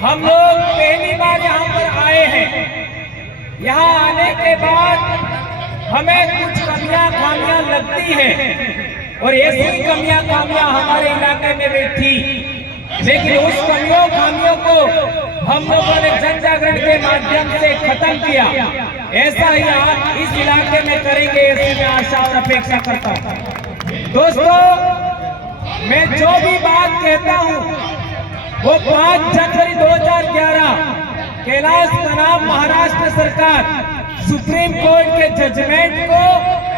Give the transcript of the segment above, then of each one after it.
हम लोग पहली बार यहाँ पर आए हैं। यहाँ आने के बाद हमें कुछ कमियां खामियां लगती हैं और ऐसी कमियां खामियां हमारे इलाके में भी थी, लेकिन उस कमियों खामियों को हम लोगों ने जन जागरण के माध्यम से खत्म किया। ऐसा ही आप इस इलाके में करेंगे, ऐसी मैं आशा और अपेक्षा करता हूँ। दोस्तों, मैं जो भी बात कहता हूँ वो 5 जनवरी 2011 कैलाश तनाव महाराष्ट्र सरकार सुप्रीम कोर्ट के जजमेंट को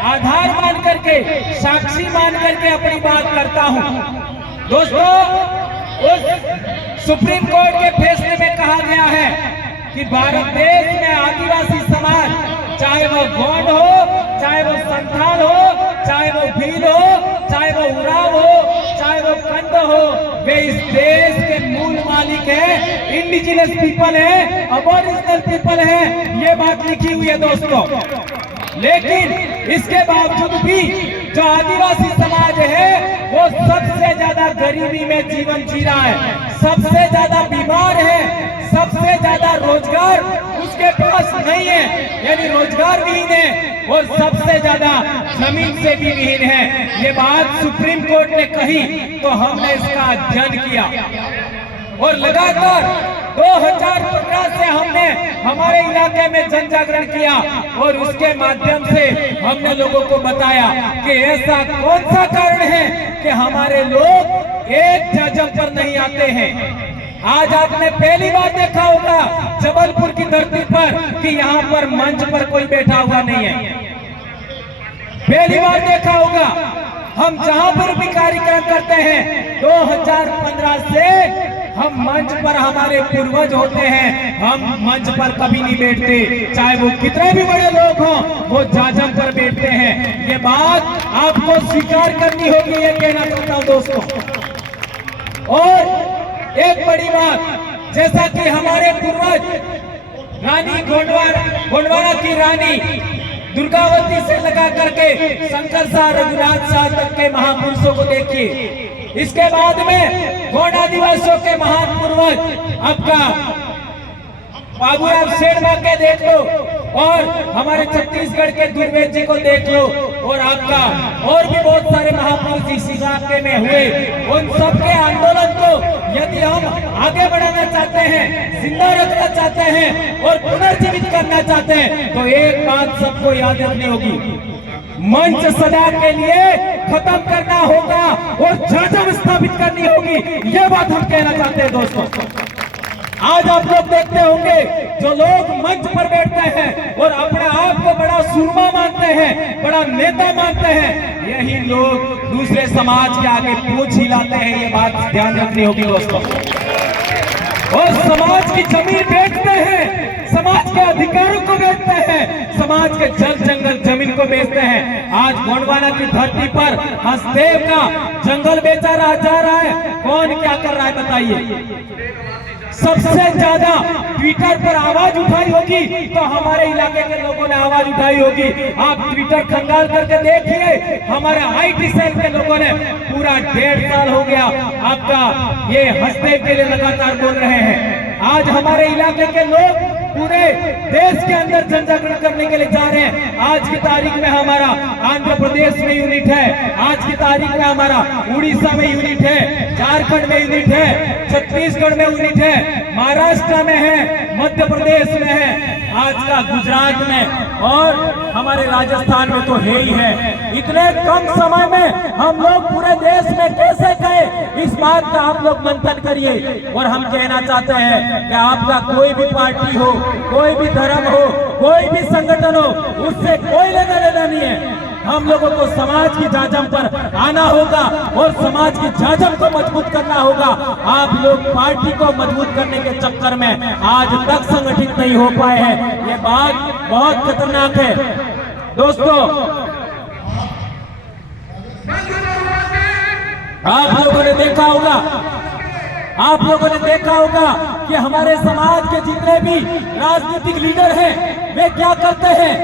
आधार मान करके, साक्षी मान करके अपनी बात करता हूं। दोस्तों, उस सुप्रीम कोर्ट के फैसले में कहा गया है कि भारत देश में आदिवासी समाज, चाहे वो गौंड हो, चाहे वो संथाल हो, चाहे वो भील हो, चाहे वो उराव हो, चाहे वो कंद हो, वे इस देश के मूल मालिक है, इंडिजिनस पीपल है, अबोरिजिनल पीपल है। ये बात लिखी हुई है दोस्तों। लेकिन इसके बावजूद भी जो आदिवासी समाज है वो सबसे ज्यादा गरीबी में जीवन जी रहा है, सबसे ज्यादा बीमार है, सबसे ज्यादा रोजगार उसके पास नहीं है, यानी रोजगार विहीन है, और सबसे ज्यादा जमीन से भी विहीन है। ये बात सुप्रीम कोर्ट ने कही तो हमने इसका अध्ययन किया और लगातार 2015 से हमने हमारे इलाके में जन जागरण किया और उसके माध्यम से हमने लोगों को बताया कि ऐसा कौन सा कारण है कि हमारे लोग एक जाजम पर नहीं आते हैं। आज आपने पहली बार देखा होगा जबलपुर की धरती पर कि यहाँ पर मंच पर कोई बैठा हुआ नहीं है। पहली बार देखा होगा हम जहां पर भी कार्यक्रम करते हैं 2015 से हम मंच पर, हमारे पूर्वज होते हैं, हम मंच पर कभी नहीं बैठते, चाहे वो कितने भी बड़े लोग हों, वो जाजम पर बैठते हैं। ये बात आपको स्वीकार करनी होगी, ये कहना चाहता हूं दोस्तों। और एक बड़ी बात, जैसा कि हमारे पूर्वज रानी गोंडवाना की रानी दुर्गावती से लगा करके शंकर शाह, रघुनाथ शाह तक के महापुरुषों को देखिए। इसके बाद में गौंड आदिवासियों के महान पूर्वज आपका बाबूराव शेरवा के देख लो, और हमारे छत्तीसगढ़ के दुर्वेद जी को देख लो, और आपका और भी बहुत सारे महापुरुष इस इलाके में हुए। उन सबके आंदोलन को यदि हम आगे बढ़ाना चाहते हैं, जिंदा रखना चाहते हैं और पुनर्जीवित करना चाहते हैं, तो एक बात सबको याद रखनी होगी, मंच सदा के लिए खत्म करना होगा और जाजम स्थापित करनी होगी। यह बात हम कहना चाहते हैं दोस्तों। आज आप लोग देखते होंगे जो लोग मंच पर बैठते हैं और अपने आप को बड़ा सुरमा मानते हैं, बड़ा नेता मानते हैं, यही लोग दूसरे समाज के आगे पूंछ हिलाते हैं। ये बात ध्यान रखनी होगी दोस्तों। और समाज की जमीन बेचते हैं, समाज के अधिकारों को बेचते हैं, समाज के जल जंगल जमीन को बेचते हैं। आज गोंडवाना की धरती पर हसदेव का जंगल बेचा जा रहा है। कौन क्या कर रहा है बताइए? सबसे ज्यादा ट्विटर पर आवाज उठाई होगी तो हमारे इलाके के लोगों ने आवाज उठाई होगी। आप ट्विटर खंगाल करके देखिए, हमारे IT सेल के लोगों ने पूरा 1.5 साल हो गया आपका ये हसदेव के लिए लगातार बोल रहे हैं। आज हमारे इलाके के लोग पूरे देश के अंदर जन जागरण करने के लिए जा रहे हैं। आज की तारीख में हमारा आंध्र प्रदेश में यूनिट है, आज की तारीख में हमारा उड़ीसा में यूनिट है, झारखंड में यूनिट है, छत्तीसगढ़ में यूनिट है, महाराष्ट्र में है, मध्य प्रदेश में है, आज का गुजरात में, और हमारे राजस्थान में तो है ही है। इतने कम समय में हम लोग पूरे देश में कैसे गए, इस बात का आप लोग मंथन करिए। और हम कहना चाहते हैं कि आपका कोई भी पार्टी हो, कोई भी धर्म हो, कोई भी संगठन हो, उससे कोई लेना देना नहीं है। हम लोगों को समाज की जाजम पर आना होगा और समाज की जाजम को मजबूत करना होगा। आप लोग पार्टी को मजबूत करने के चक्कर में आज तक संगठित नहीं हो पाए हैं। ये बात बहुत खतरनाक है दोस्तों। आप लोगों ने देखा होगा कि हमारे समाज के जितने भी राजनीतिक लीडर हैं वे क्या करते हैं,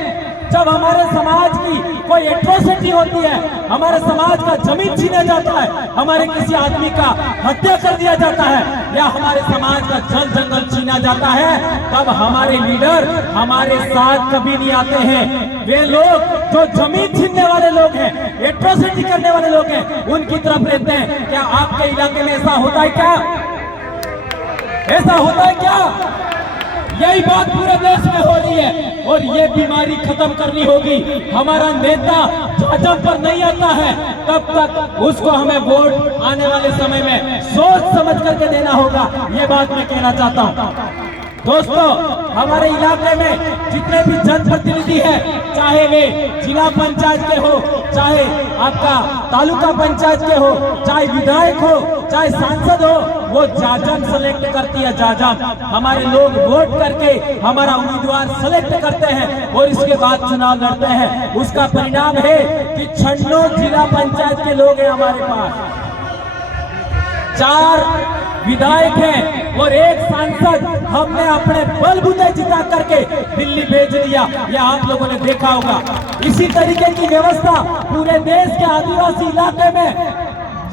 जब हमारे समाज की कोई एट्रोसिटी होती है, हमारे समाज का जमीन छीना जाता है, हमारे किसी आदमी का हत्या कर दिया जाता है, या हमारे समाज का जल जंगल छीना जाता है, तब हमारे लीडर हमारे साथ कभी नहीं आते हैं। वे लोग जो जमीन छीनने वाले लोग हैं, एट्रोसिटी करने वाले लोग हैं, उनकी तरफ रहते हैं। क्या आपके इलाके में ऐसा होता है क्या? ऐसा होता है क्या? यही बात पूरे देश में हो रही है और ये बीमारी खत्म करनी होगी। हमारा नेता जब पर नहीं आता है तब तक उसको हमें वोट आने वाले समय में सोच समझ करके देना होगा। ये बात मैं कहना चाहता हूँ। दोस्तों, हमारे इलाके में जितने भी जनप्रतिनिधि हैं, चाहे वे जिला पंचायत के हो, चाहे आपका तालुका पंचायत के हो, चाहे विधायक हो, चाहे सांसद हो, वो जाजम सेलेक्ट करती है। जाजम हमारे लोग वोट करके हमारा उम्मीदवार सेलेक्ट करते हैं और इसके बाद चुनाव लड़ते हैं। उसका परिणाम है कि 96 जिला पंचायत के लोग हैं हमारे पास, 4 विधायक हैं और 1 सांसद हमने अपने बलबूते जिता करके दिल्ली भेज दिया। यह आप लोगों ने देखा होगा। इसी तरीके की व्यवस्था पूरे देश के आदिवासी इलाके में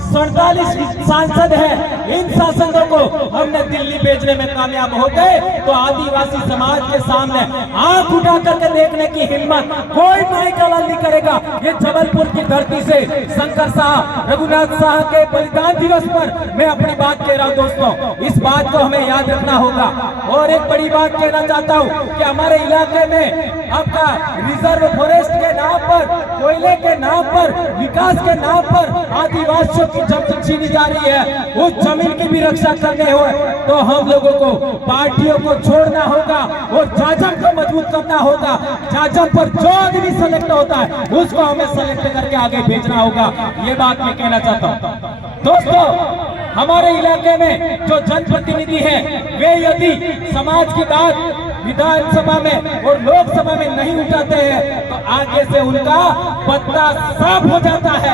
47 सांसद हैं। इन सांसदों को हमने दिल्ली भेजने में कामयाब हो गए तो आदिवासी समाज के सामने आंख उठा करके देखने की हिम्मत कोई नायकालाल नहीं करेगा। ये जबलपुर की धरती से शंकर शाह, रघुनाथ शाह के बलिदान दिवस पर मैं अपनी बात कह रहा हूँ। दोस्तों, इस बात को हमें याद रखना होगा। और एक बड़ी बात कहना चाहता हूँ कि हमारे इलाके में आपका रिजर्व फॉरेस्ट के नाम पर, कोयले के नाम पर, विकास के नाम पर आदिवासियों की जमीन छीनी जा रही है। उस जमीन की भी रक्षा करने हो तो हम लोगों को पार्टियों को छोड़ना होगा और जाजम को मजबूत करना होगा। जाजम पर जो आदमी सेलेक्ट होता है उसको हमें सेलेक्ट करके आगे भेजना होगा। ये बात मैं कहना चाहता हूँ। दोस्तों, हमारे इलाके में जो जनप्रतिनिधि हैं, वे यदि समाज की बात विधानसभा में और लोकसभा में नहीं उठाते हैं तो आगे से उनका पत्ता साफ हो जाता है।